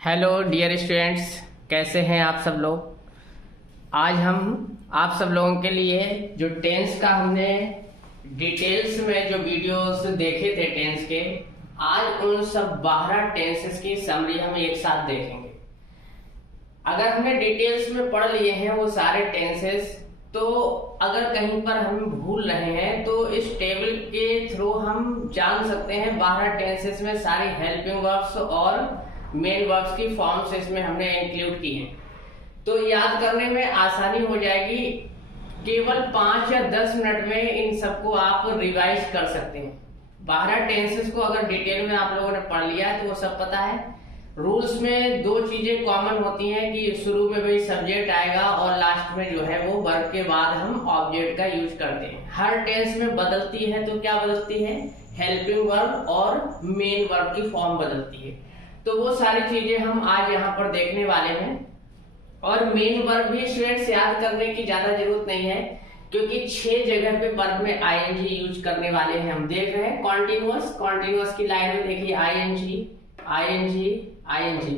Hello dear students, कैसे हैं आप सब लोग। आज हम आप सब लोगों के लिए जो टेंस का हमने डिटेल्स में जो वीडियोस देखे थे टेंस के, आज उन सब 12 टेंसेस की समरी हम एक साथ देखेंगे। अगर हमने डिटेल्स में पढ़ लिए हैं वो सारे टेंसेस, तो अगर कहीं पर हम भूल रहे हैं तो इस टेबल के थ्रू हम जान सकते हैं 12 टेंसेस में सारी हेल्पिंग वर्ब्स और मेन वर्ब्स की फॉर्म्स इसमें हमने इंक्लूड की हैं, तो याद करने में आसानी हो जाएगी। केवल 5 या 10 मिनट में इन सबको आप रिवाइज कर सकते हैं। 12 टेंसेस को अगर डिटेल में आप लोगों ने पढ़ लिया है तो वो सब पता है। रूल्स में 2 चीजें कॉमन होती हैं कि शुरू में भाई सब्जेक्ट आएगा और लास्ट में जो है वो वर्ब के बाद हम ऑब्जेक्ट का यूज करते हैं। हर टेंस में बदलती है तो क्या बदलती है, हेल्पिंग वर्ब और मेन वर्ब की फॉर्म बदलती है। तो वो सारी चीजें हम आज यहाँ पर देखने वाले हैं। और मेन वर्ब भी स्टूडेंट्स याद करने की ज्यादा जरूरत नहीं है, क्योंकि 6 जगह पे वर्ब में आईएनजी यूज करने वाले हैं। हम देख रहे हैं कॉन्टिन्यूअस की लाइन में देखिए आईएनजी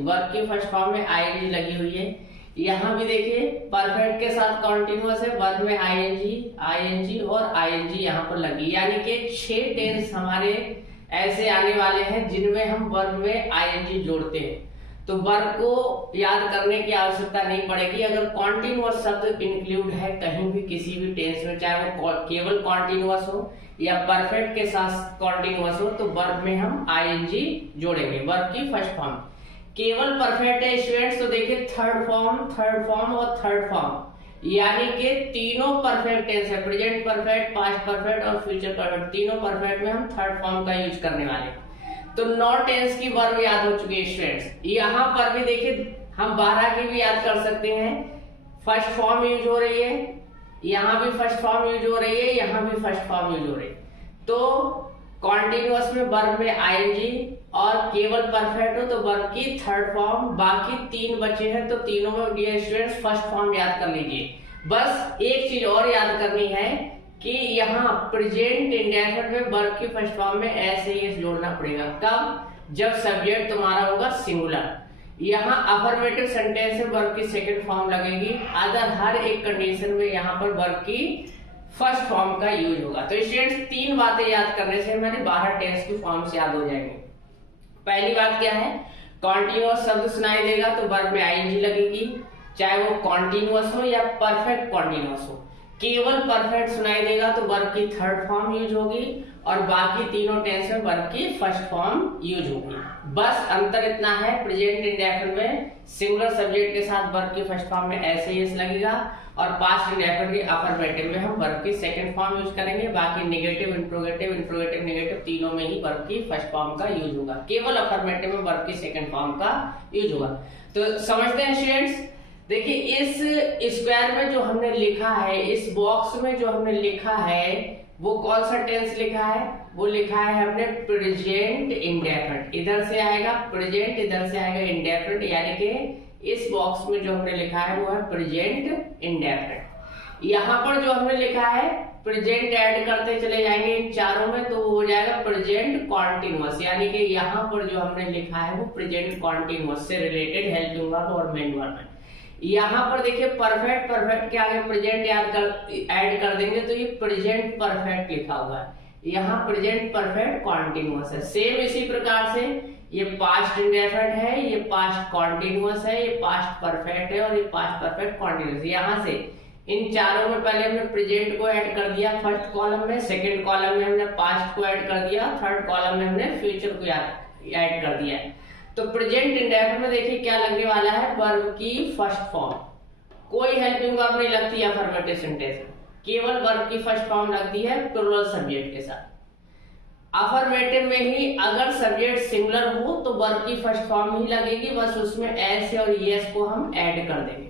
वर्ब की फर्स्ट फॉर्म में आईएनजी लगी हुई है। यहाँ भी देखिए परफेक्ट के साथ कॉन्टिन्यूअस है, वर्ब में आईएनजी और आईएनजी यहाँ पर लगी, यानी कि 6 टेंस हमारे ऐसे आने वाले हैं जिनमें हम वर्ब में आईएनजी जोड़ते हैं। तो वर्ब को याद करने की आवश्यकता नहीं पड़ेगी। अगर कॉन्टिन्यूअस शब्द इंक्लूड है कहीं भी किसी भी टेंस में, चाहे वो केवल कॉन्टिन्यूअस हो या परफेक्ट के साथ कॉन्टिन्यूअस हो, तो वर्ब में हम आईएनजी जोड़ेंगे वर्ब की फर्स्ट फॉर्म। केवल परफेक्ट है स्टूडेंट्स, तो देखिए थर्ड फॉर्म और थर्ड फॉर्म, यानी कि तीनों परफेक्ट टेंस है, प्रेजेंट परफेक्ट, पास्ट परफेक्ट और फ्यूचर परफेक्ट। तीनों परफेक्ट में हम थर्ड फॉर्म का यूज करने वाले। तो 9 टेंस की वर्ब याद हो चुकी है स्टूडेंट्स। यहाँ पर भी देखिए हम 12 की भी याद कर सकते हैं। फर्स्ट फॉर्म यूज हो रही है, यहाँ भी फर्स्ट फॉर्म यूज हो रही है, यहाँ भी फर्स्ट फॉर्म यूज हो रही है। तो कॉन्टिन्यूअस में वर्ब में आईएनजी और केवल परफेक्ट हो तो वर्ब की थर्ड फॉर्म। बाकी 3 बचे हैं, तो तीनों में डियर स्टूडेंट्स फर्स्ट फॉर्म याद कर लीजिए। बस एक चीज और याद करनी है कि यहाँ प्रेजेंट इंडेफिनिट में वर्ब की फर्स्ट फॉर्म में ऐसे ही जोड़ना पड़ेगा। कब? जब सब्जेक्ट तुम्हारा होगा सिंगुलर। यहाँ अफर्मेटिव सेंटेंस में वर्ब की सेकंड फॉर्म लगेगी। अदर हर एक कंडीशन में यहाँ पर वर्ब की फर्स्ट फॉर्म का यूज होगा। तो स्टूडेंट्स 3 बातें याद करने से हमारे 12 टेंस की फॉर्म्स याद हो जाएंगे। पहली बात क्या है, कॉन्टिन्यूअस शब्द सुनाई देगा तो वर्ब में आईएनजी लगेगी, चाहे वो कॉन्टिन्यूअस हो या परफेक्ट कॉन्टिन्यूअस हो। केवल परफेक्ट सुनाई देगा तो वर्ब की थर्ड फॉर्म यूज होगी और बाकी तीनों टेंस में वर्ब की फर्स्ट फॉर्म यूज होगी। बस अंतर इतना है, प्रेजेंट इंडेफिनिट में सिंगुलर सब्जेक्ट के साथ वर्ब की फर्स्ट फॉर्म में ऐसे ही लगेगा और पास्ट इंडेफिनिट के अफर्मेटिव में हम वर्ब की सेकंड फॉर्म यूज करेंगे। बाकी नेगेटिव, इंट्रोगेटिव, नेगेटिव तीनों में ही वर्ब की फर्स्ट फॉर्म का यूज होगा। केवल अफर्मेटिव में वर्ब की सेकंड फॉर्म का यूज होगा। तो समझते हैं स्टूडेंट्स। देखिए इस स्क्वायर में जो हमने लिखा है, इस बॉक्स में जो हमने लिखा है, वो कौन सा टेंस लिखा है? वो लिखा है हमने प्रेजेंट इंडेफिनिट। इधर से आएगा प्रेजेंट, इधर से आएगा इंडेफिनिट, यानी कि इस बॉक्स में जो हमने लिखा है वो है प्रेजेंट इंडेफिनिट। यहाँ पर जो हमने लिखा है प्रेजेंट ऐड करते चले जाएंगे इन चारों में, तो हो जाएगा प्रेजेंट कॉन्टिन्यूअस, यानी कि यहाँ पर जो हमने लिखा है वो प्रेजेंट कॉन्टिन्यूअस से रिलेटेड हेल्पिंग वर्ब और मेन वर्ब है। यहाँ पर देखिए परफेक्ट के आगे प्रेजेंट ऐड कर देंगे तो ये प्रेजेंट परफेक्ट लिखा हुआ है। यहाँ प्रेजेंट परफेक्ट कॉन्टिन्यूअस है। सेम इसी प्रकार से ये पास्ट इंडेफिनिट है, ये पास्ट कॉन्टिन्यूअस है, ये पास्ट परफेक्ट है और ये पास्ट परफेक्ट कॉन्टिन्यूअस। यहाँ से इन चारों में पहले हमने प्रेजेंट को ऐड कर दिया फर्स्ट कॉलम में, सेकेंड कॉलम में हमने पास्ट को ऐड कर दिया, थर्ड कॉलम में हमने फ्यूचर को ऐड कर दिया है। तो प्रेजेंट इंडेफिनिट में देखिए क्या लगने वाला है, वर्ब की फर्स्ट फॉर्म। कोई हेल्पिंग वर्ब नहीं लगती अफर्मेटिव सेंटेंस में, केवल वर्ब की फर्स्ट फॉर्म लगती है प्लूरल सब्जेक्ट के साथ। अफर्मेटिव में ही अगर सब्जेक्ट सिंगुलर हो तो वर्ब की फर्स्ट फॉर्म ही लगेगी, बस उसमें एस और यस को हम ऐड कर देंगे।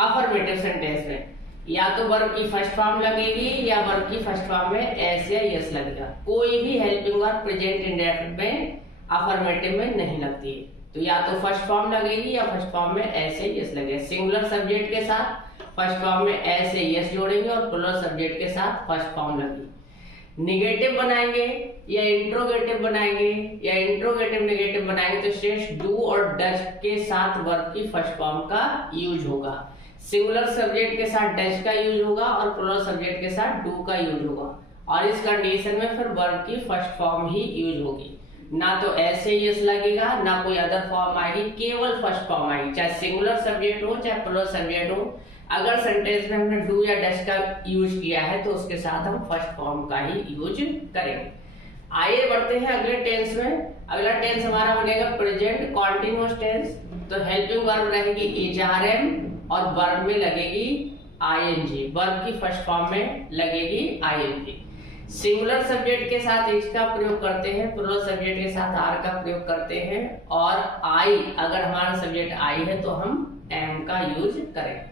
अफर्मेटिव सेंटेंस में या तो वर्ब की फर्स्ट फॉर्म लगेगी या वर्ब की फर्स्ट फॉर्म में एस या यस लगेगा। कोई भी हेल्पिंग वर्ब प्रेजेंट इंडेफिनिट में अफर्मेटिव में नहीं लगती है, तो या तो फर्स्ट फॉर्म लगेगी या फर्स्ट फॉर्म में एस या यस लगेगा। सिंगुलर सब्जेक्ट के साथ फर्स्ट फॉर्म में एस या यस जोड़ेंगे और प्लूरल सब्जेक्ट के साथ फर्स्ट फॉर्म लगेगी। निगेटिव बनाएंगे या इंट्रोगेटिव बनाएंगे या इंट्रोगेटिव नेगेटिव बनाएंगे तो स्टूडेंट्स डू और डज के साथ वर्ब की फर्स्ट फॉर्म का यूज होगा। सिंगुलर सब्जेक्ट के साथ डज का यूज होगा और प्लूरल सब्जेक्ट के साथ डू का यूज होगा, और इस कंडीशन में फिर वर्ब की फर्स्ट फॉर्म ही यूज होगी। ना तो ऐसे यस लगेगा ना कोई अदर फॉर्म आएगी, केवल फर्स्ट फॉर्म आएगी, चाहे सिंगुलर सब्जेक्ट हो चाहे प्लूरल सब्जेक्ट हो। अगर सेंटेंस में हमने डू या डज का यूज किया है तो उसके साथ हम फर्स्ट फॉर्म का ही यूज करेंगे। आइए बढ़ते हैं अगले टेंस में। अगला टेंस हमारा बनेगा प्रेजेंट कॉन्टिन्यूअस टेंस। तो हेल्पिंग वर्ब रहेगी एचआरएम और वर्ब में लगेगी आईएनजी, वर्ब की फर्स्ट फॉर्म में लगेगी आईएनजी। सिंगुलर सब्जेक्ट के साथ इज का प्रयोग करते हैं, प्लूरल सब्जेक्ट के साथ आर का प्रयोग करते हैं, और आई अगर हमारा सब्जेक्ट आई है तो हम एम का यूज करेंगे।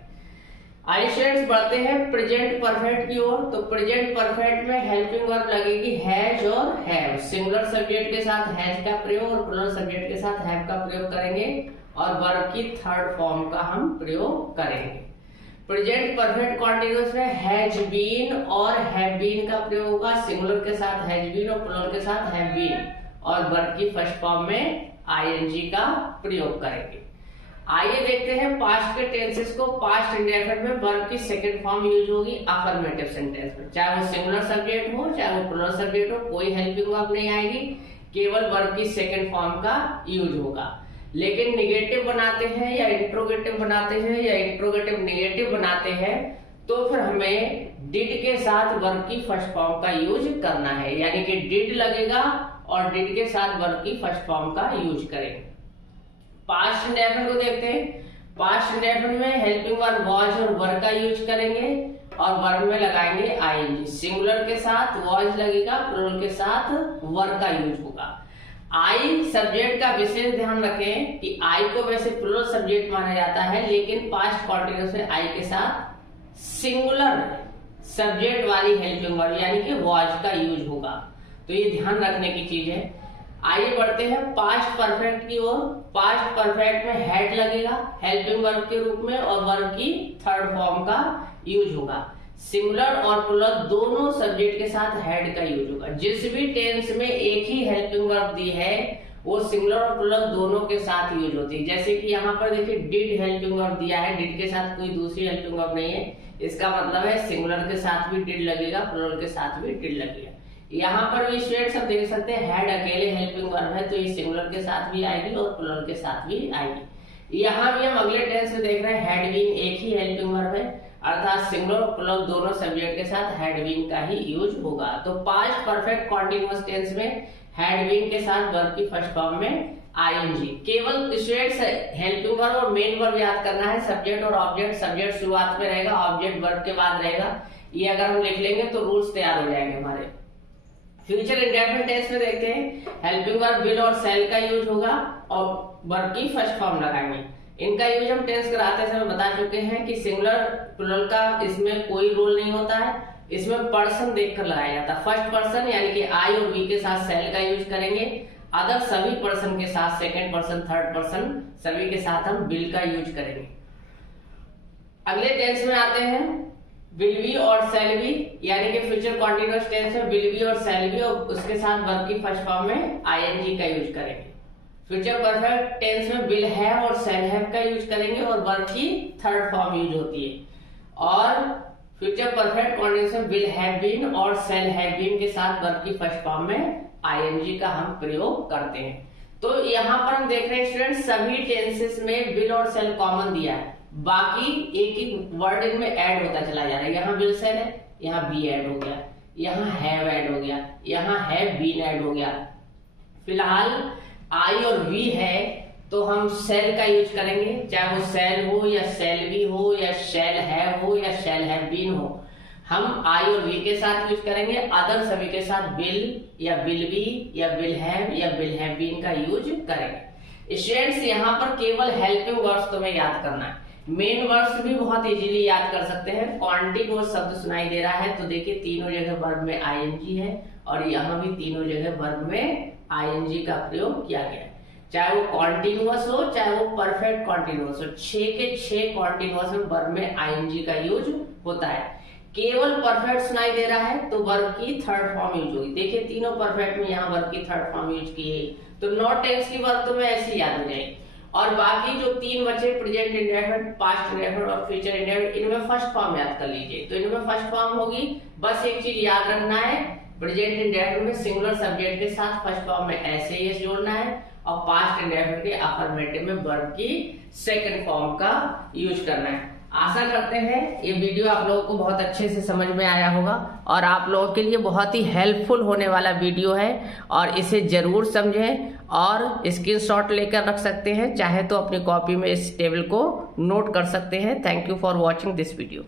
आइए स्टूडेंट्स बढ़ते हैं प्रेजेंट परफेक्ट की ओर। तो प्रेजेंट परफेक्ट में हेल्पिंग वर्ब लगेगी हैज और हैव। सिंगुलर सब्जेक्ट के साथ हैज का प्रयोग और प्लूरल सब्जेक्ट के साथ हैव का प्रयोग करेंगे, और वर्ब की थर्ड फॉर्म का हम प्रयोग करेंगे। प्रेजेंट परफेक्ट कॉन्टिन्यूअस में हैज बीन और हैव बीन का प्रयोग होगा। सिंगुलर के साथ हैज बीन और प्लूरल के साथ हैव बीन, और वर्ब की फर्स्ट फॉर्म में आईएनजी का प्रयोग करेंगे। आइए देखते हैं पास्ट के टेंसेस को। पास्ट इंडेफिनिट में वर्ब की सेकंड फॉर्म यूज होगी अफर्मेटिव सेंटेंस में, चाहे वो सिंगुलर सब्जेक्ट हो चाहे वो प्लूरल सब्जेक्ट हो, कोई हेल्पिंग वर्ब नहीं आएगी, केवल वर्ब की सेकंड फॉर्म का यूज होगा। लेकिन निगेटिव बनाते हैं या इंट्रोगेटिव बनाते हैं या इंट्रोगेटिव नेगेटिव बनाते हैं तो फिर हमें डिड के साथ वर्ब की फर्स्ट फॉर्म का यूज करना है, यानी कि डिड लगेगा और डिड के साथ वर्ब की फर्स्ट फॉर्म का यूज करेंगे। पास्ट इंडेफिनिट को देखते हैं। पास्ट इंडेफिनिट में हेल्पिंग वर्ब वाज और वर का यूज करेंगे और वर्ब में लगाएंगे आईएनजी। सिंगुलर के साथ वाज लगेगा, प्लूरल के साथ वर का यूज होगा। आई सब्जेक्ट का विशेष ध्यान रखें कि आई को वैसे प्लूरल सब्जेक्ट माना जाता है, लेकिन पास्ट कॉन्टिन्यूअस में आई के साथ सिंगुलर सब्जेक्ट वाली हेल्पिंग वर्ब यानी कि वाज का यूज होगा, तो ये ध्यान रखने की चीज है। आइए बढ़ते हैं पास्ट परफेक्ट की ओर। पास्ट परफेक्ट में हैड लगेगा हेल्पिंग वर्ब के रूप में और वर्ब की थर्ड फॉर्म का यूज होगा। सिंगुलर और प्लूरल दोनों सब्जेक्ट के साथ हैड का यूज होगा। जिस भी टेंस में एक ही हेल्पिंग वर्ब दी है वो सिंगुलर और प्लूरल दोनों के साथ यूज होती है। जैसे कि यहाँ पर देखिए डिड हेल्पिंग वर्ब दिया है, डिड के साथ कोई दूसरी हेल्पिंग वर्ब नहीं है, इसका मतलब है सिंगुलर के साथ भी डिड लगेगा, प्लूरल के साथ भी डिड लगेगा। यहाँ पर भी स्टूडेंट्स सब देख सकते हैं हैड अकेले हेल्पिंग वर्ब है तो ये सिंगुलर के साथ भी आएगी और प्लूरल के साथ भी आएगी। यहाँ भी हम अगले टेंस में देख रहे हैं हैड बीन एक ही हेल्पिंग वर्ब है, अर्थात सिंगुलर और प्लूरल दोनों सब्जेक्ट के साथ हैड बीन का ही यूज होगा। तो पास्ट परफेक्ट कॉन्टिन्यूअस टेंस में हैड बीन के साथ वर्ब की फर्स्ट फॉर्म में आईएनजी। केवल स्टूडेंट्स हेल्पिंग वर्ब और मेन वर्ब याद करना है, सब्जेक्ट और ऑब्जेक्ट। सब्जेक्ट शुरुआत में रहेगा, ऑब्जेक्ट वर्ब के बाद रहेगा। ये अगर हम लिख लेंगे तो रूल्स तैयार हो जाएंगे हमारे। फ्यूचर इंडेफिनिट टेंस में देखते हैं हेल्पिंग वर्ब विल और शैल का यूज होगा और वर्ब की फर्स्ट फॉर्म लगाएंगे। इनका यूज हम टेंस कराते समय बता चुके हैं कि सिंगुलर प्लूरल का इसमें कोई रोल नहीं होता है, इसमें पर्सन देखकर लगाया जाता है। फर्स्ट पर्सन यानी कि आई और वी के साथ शैल का यूज करेंगे, अदर सभी पर्सन के साथ सेकंड पर्सन थर्ड पर्सन सभी के साथ हम विल का यूज करेंगे। अगले टेंस में आते हैं विल बी और शैल बी, यानी कि फ्यूचर कॉन्टिन्यूअस टेंस में विल बी और शैल बी और उसके साथ वर्ब की फर्स्ट फॉर्म में आईएनजी का यूज करेंगे। फ्यूचर परफेक्ट टेंस में विल हैव और शैल हैव का यूज करेंगे और वर्ब की थर्ड फॉर्म यूज होती है। और फ्यूचर परफेक्ट कॉन्टिन्यूअस में विल हैव बीन और शैल हैव बीन के साथ वर्ब की फर्स्ट फॉर्म में आईएनजी का हम प्रयोग करते हैं। तो यहाँ पर हम देख रहे हैं स्टूडेंट सभी टेंसेस में विल और शैल कॉमन दिया है, बाकी एक एक वर्ड इनमें ऐड होता चला जा रहा है। यहाँ विल शैल है, यहाँ बी ऐड हो गया, यहाँ हैव ऐड हो गया, यहाँ हैव बीन ऐड हो गया। फिलहाल आई और वी है तो हम शैल का यूज करेंगे, चाहे वो शैल हो या शैल बी हो या शैल हैव हो या शैल हैव बीन हो, हम आई और वी के साथ यूज करेंगे। अदर सभी के साथ विल या विल बी या विल हैव या विल हैव बीन का यूज करेंगे। स्टूडेंट्स यहाँ पर केवल हेल्पिंग वर्ड्स तुम्हें याद करना है, मेन वर्ड्स भी बहुत इजीली याद कर सकते हैं। कॉन्टिन्यूअस शब्द सुनाई दे रहा है तो देखिए तीनों जगह वर्ब में आईएनजी है और यहाँ भी तीनों जगह वर्ब में आईएनजी का प्रयोग किया गया है, चाहे वो कॉन्टिन्यूअस हो चाहे वो परफेक्ट कॉन्टिन्यूअस हो। 6 के 6 कॉन्टिन्यूअस में वर्ब में आईएनजी का यूज होता है। केवल परफेक्ट सुनाई दे रहा है तो वर्ब की थर्ड फॉर्म यूज होगी। देखिए तीनों परफेक्ट में यहाँ वर्ब की थर्ड फॉर्म यूज की है, तो नॉट टेंस की वर्ब तो मैं ऐसे याद हो जाएगी। और बाकी जो तीन बचे प्रेजेंट इंडेफिनिट, पास्ट इंडेफिनिट और फ्यूचर इंडेफिनिट, इनमें फर्स्ट फॉर्म याद कर लीजिए। तो इनमें फर्स्ट फॉर्म होगी, बस एक चीज याद रखना है, प्रेजेंट इंडेफिनिट में सिंगुलर सब्जेक्ट के साथ फर्स्ट फॉर्म में ऐसे ही जोड़ना है, और पास्ट इंडेफिनिट के अफर्मेटिव में वर्ब की सेकंड फॉर्म का यूज करना है। आशा करते हैं ये वीडियो आप लोगों को बहुत अच्छे से समझ में आया होगा और आप लोगों के लिए बहुत ही हेल्पफुल होने वाला वीडियो है, और इसे जरूर समझें और स्क्रीनशॉट लेकर रख सकते हैं, चाहे तो अपनी कॉपी में इस टेबल को नोट कर सकते हैं। Thank you for watching this video.